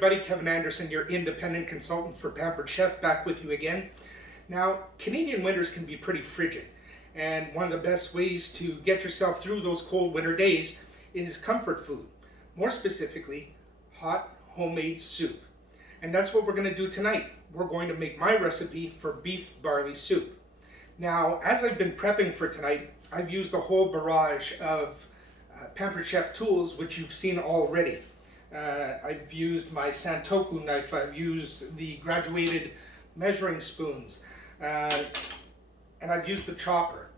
everybody, Kevin Anderson, your independent consultant for Pampered Chef, back with you again. Now, Canadian winters can be pretty frigid, and one of the best ways to get yourself through those cold winter days is comfort food. More specifically, hot homemade soup. And that's what we're going to do tonight. We're going to make my recipe for beef barley soup. Now, as I've been prepping for tonight, I've used a whole barrage of Pampered Chef tools, which you've seen already. I've used my Santoku knife, I've used the graduated measuring spoons, and I've used the chopper.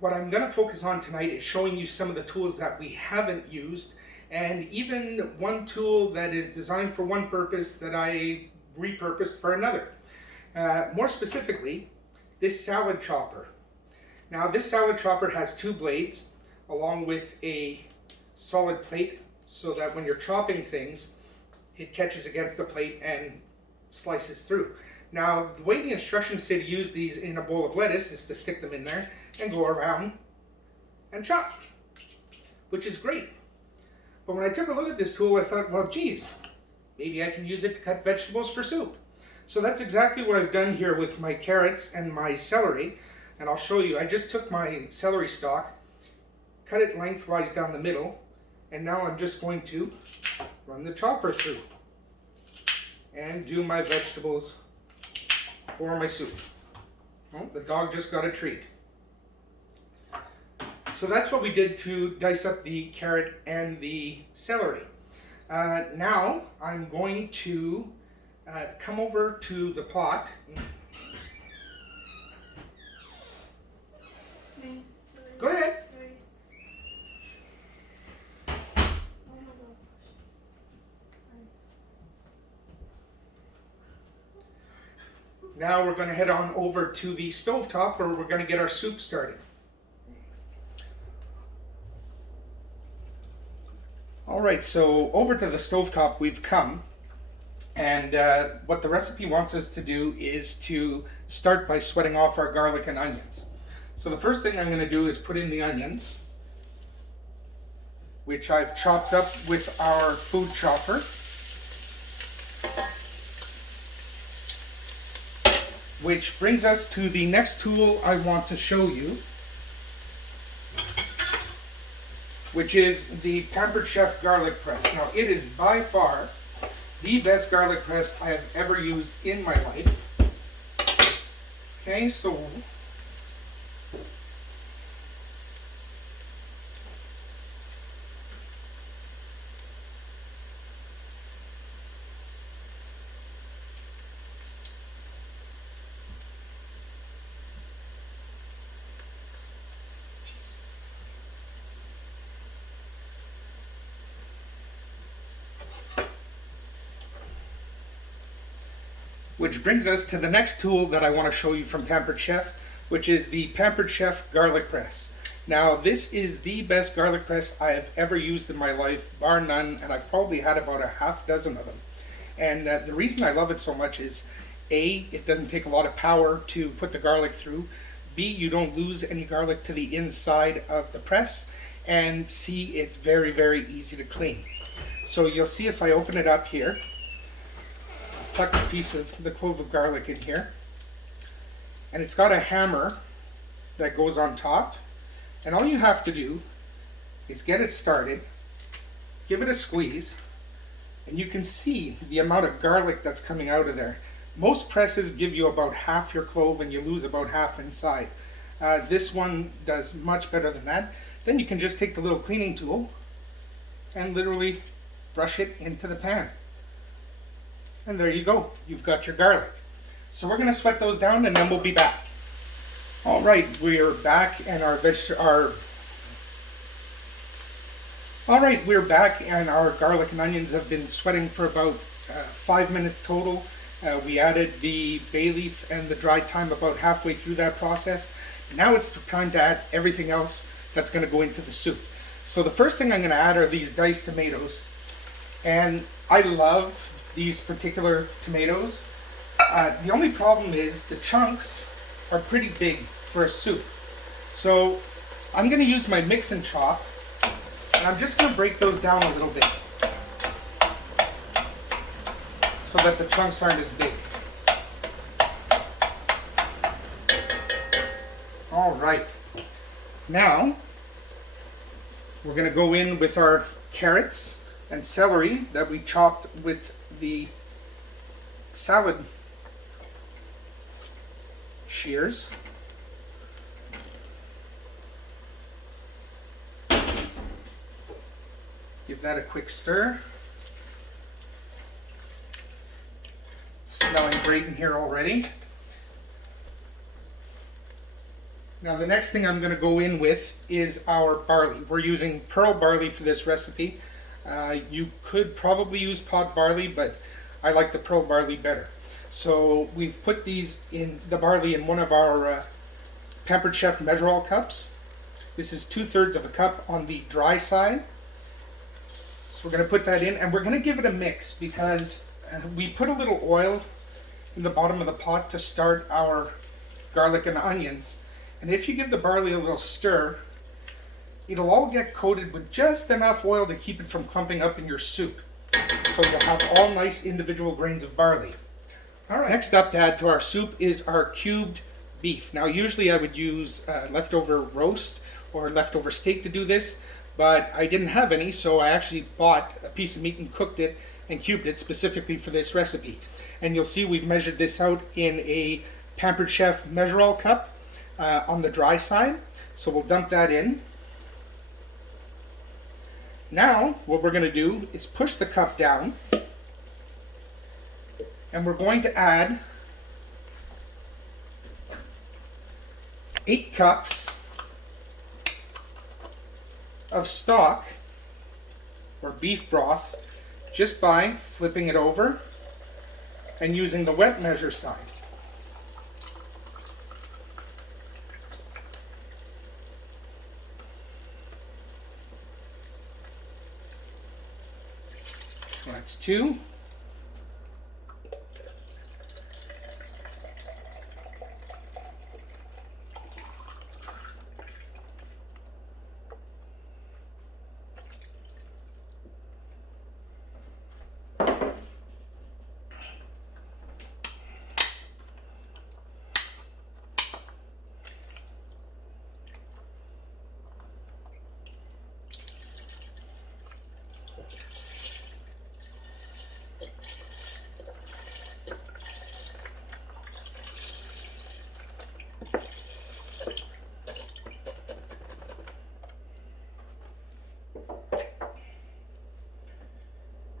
What I'm going to focus on tonight is showing you some of the tools that we haven't used, and even one tool that is designed for one purpose that I repurposed for another. More specifically, this salad chopper. Now, this salad chopper has two blades along with a solid plate, so that when you're chopping things, it catches against the plate and slices through. Now, the way the instructions say to use these in a bowl of lettuce is to stick them in there and go around and chop, which is great. But when I took a look at this tool, I thought, well, geez, maybe I can use it to cut vegetables for soup. So that's exactly what I've done here with my carrots and my celery. And I'll show you. I just took my celery stalk, cut it lengthwise down the middle, and now I'm just going to run the chopper through and do my vegetables for my soup. Oh, the dog just got a treat. So that's what we did to dice up the carrot and the celery. Now I'm going to come over to the pot. Go ahead. Now we're going to head on over to the stovetop where we're going to get our soup started. Alright, so over to the stovetop we've come, and what the recipe wants us to do is to start by sweating off our garlic and onions. So the first thing I'm going to do is put in the onions, which I've chopped up with our food chopper. Which brings us to the next tool I want to show you, which is the Pampered Chef garlic press. Now, it is by far the best garlic press I have ever used in my life. Okay, so which brings us to the next tool that I want to show you from Pampered Chef, which is the Pampered Chef garlic press. Now, this is the best garlic press I have ever used in my life, bar none, and I've probably had about a half dozen of them. And the reason I love it so much is, A, it doesn't take a lot of power to put the garlic through, B, you don't lose any garlic to the inside of the press, and C, it's very, very easy to clean. So you'll see if I open it up here, tuck a piece of the clove of garlic in here, and it's got a hammer that goes on top, and all you have to do is get it started, give it a squeeze, and you can see the amount of garlic that's coming out of there. Most presses give you about half your clove and you lose about half inside. This one does much better than that. Then you can just take the little cleaning tool and literally brush it into the pan. And there you go, you've got your garlic. So we're going to sweat those down and then we'll be back. All right, we're back and our garlic and onions have been sweating for about 5 minutes total. We added the bay leaf and the dried thyme about halfway through that process. Now it's time to add everything else that's going to go into the soup. So the first thing I'm going to add are these diced tomatoes. And I love these particular tomatoes. The only problem is the chunks are pretty big for a soup. So I'm going to use my mix and chop, and I'm just going to break those down a little bit. so that the chunks aren't as big. All right, now we're going to go in with our carrots and celery that we chopped with the salad shears. Give that a quick stir. Smelling great in here already. Now the next thing I'm going to go in with is our barley. We're using pearl barley for this recipe. You could probably use pot barley, but I like the pearl barley better. So we've put the barley in one of our Pampered Chef measure-all cups. This is 2/3 of a cup on the dry side. So we're going to put that in, and we're going to give it a mix because we put a little oil in the bottom of the pot to start our garlic and onions. And if you give the barley a little stir, it'll all get coated with just enough oil to keep it from clumping up in your soup. So you'll have all nice individual grains of barley. All right, next up to add to our soup is our cubed beef. Now usually I would use leftover roast or leftover steak to do this, but I didn't have any, so I actually bought a piece of meat and cooked it and cubed it specifically for this recipe. And you'll see we've measured this out in a Pampered Chef measure-all cup on the dry side. So we'll dump that in. Now what we're going to do is push the cup down, and we're going to add 8 cups of stock or beef broth just by flipping it over and using the wet measure side. So that's 2.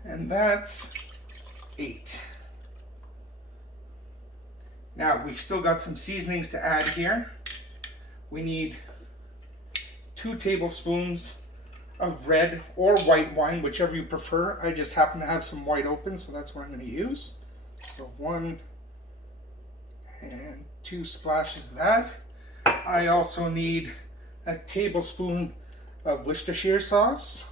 And that's 8. Now we've still got some seasonings to add here. We need 2 tablespoons of red or white wine, whichever you prefer. I just happen to have some white open, so that's what I'm going to use. So 1 and 2 splashes of that. I also need a tablespoon of Worcestershire sauce.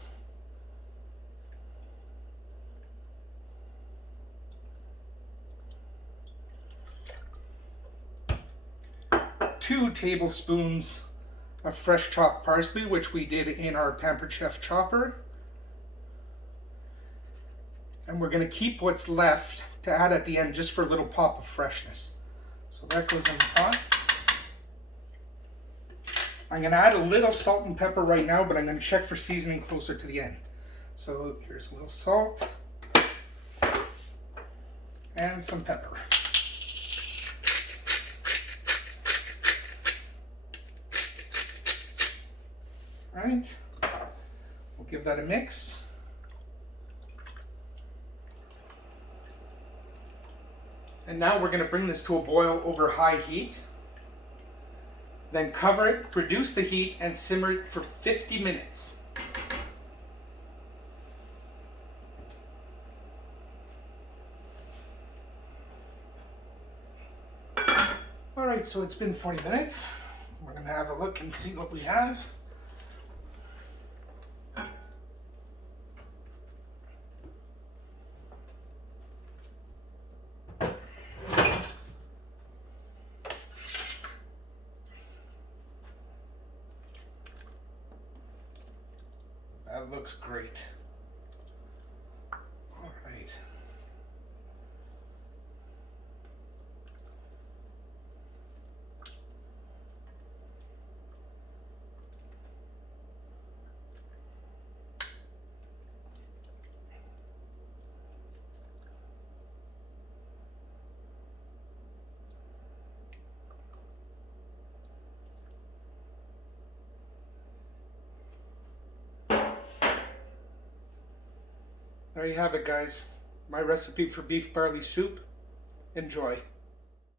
2 tablespoons of fresh chopped parsley, which we did in our Pampered Chef chopper. And we're going to keep what's left to add at the end just for a little pop of freshness. So that goes in the pot. I'm going to add a little salt and pepper right now, but I'm going to check for seasoning closer to the end. So here's a little salt and some pepper. Right, we'll give that a mix. And now we're going to bring this to a boil over high heat. Then cover it, reduce the heat, and simmer it for 50 minutes. Alright, so it's been 40 minutes. We're going to have a look and see what we have. That looks great. All right. There you have it, guys. My recipe for beef barley soup. Enjoy.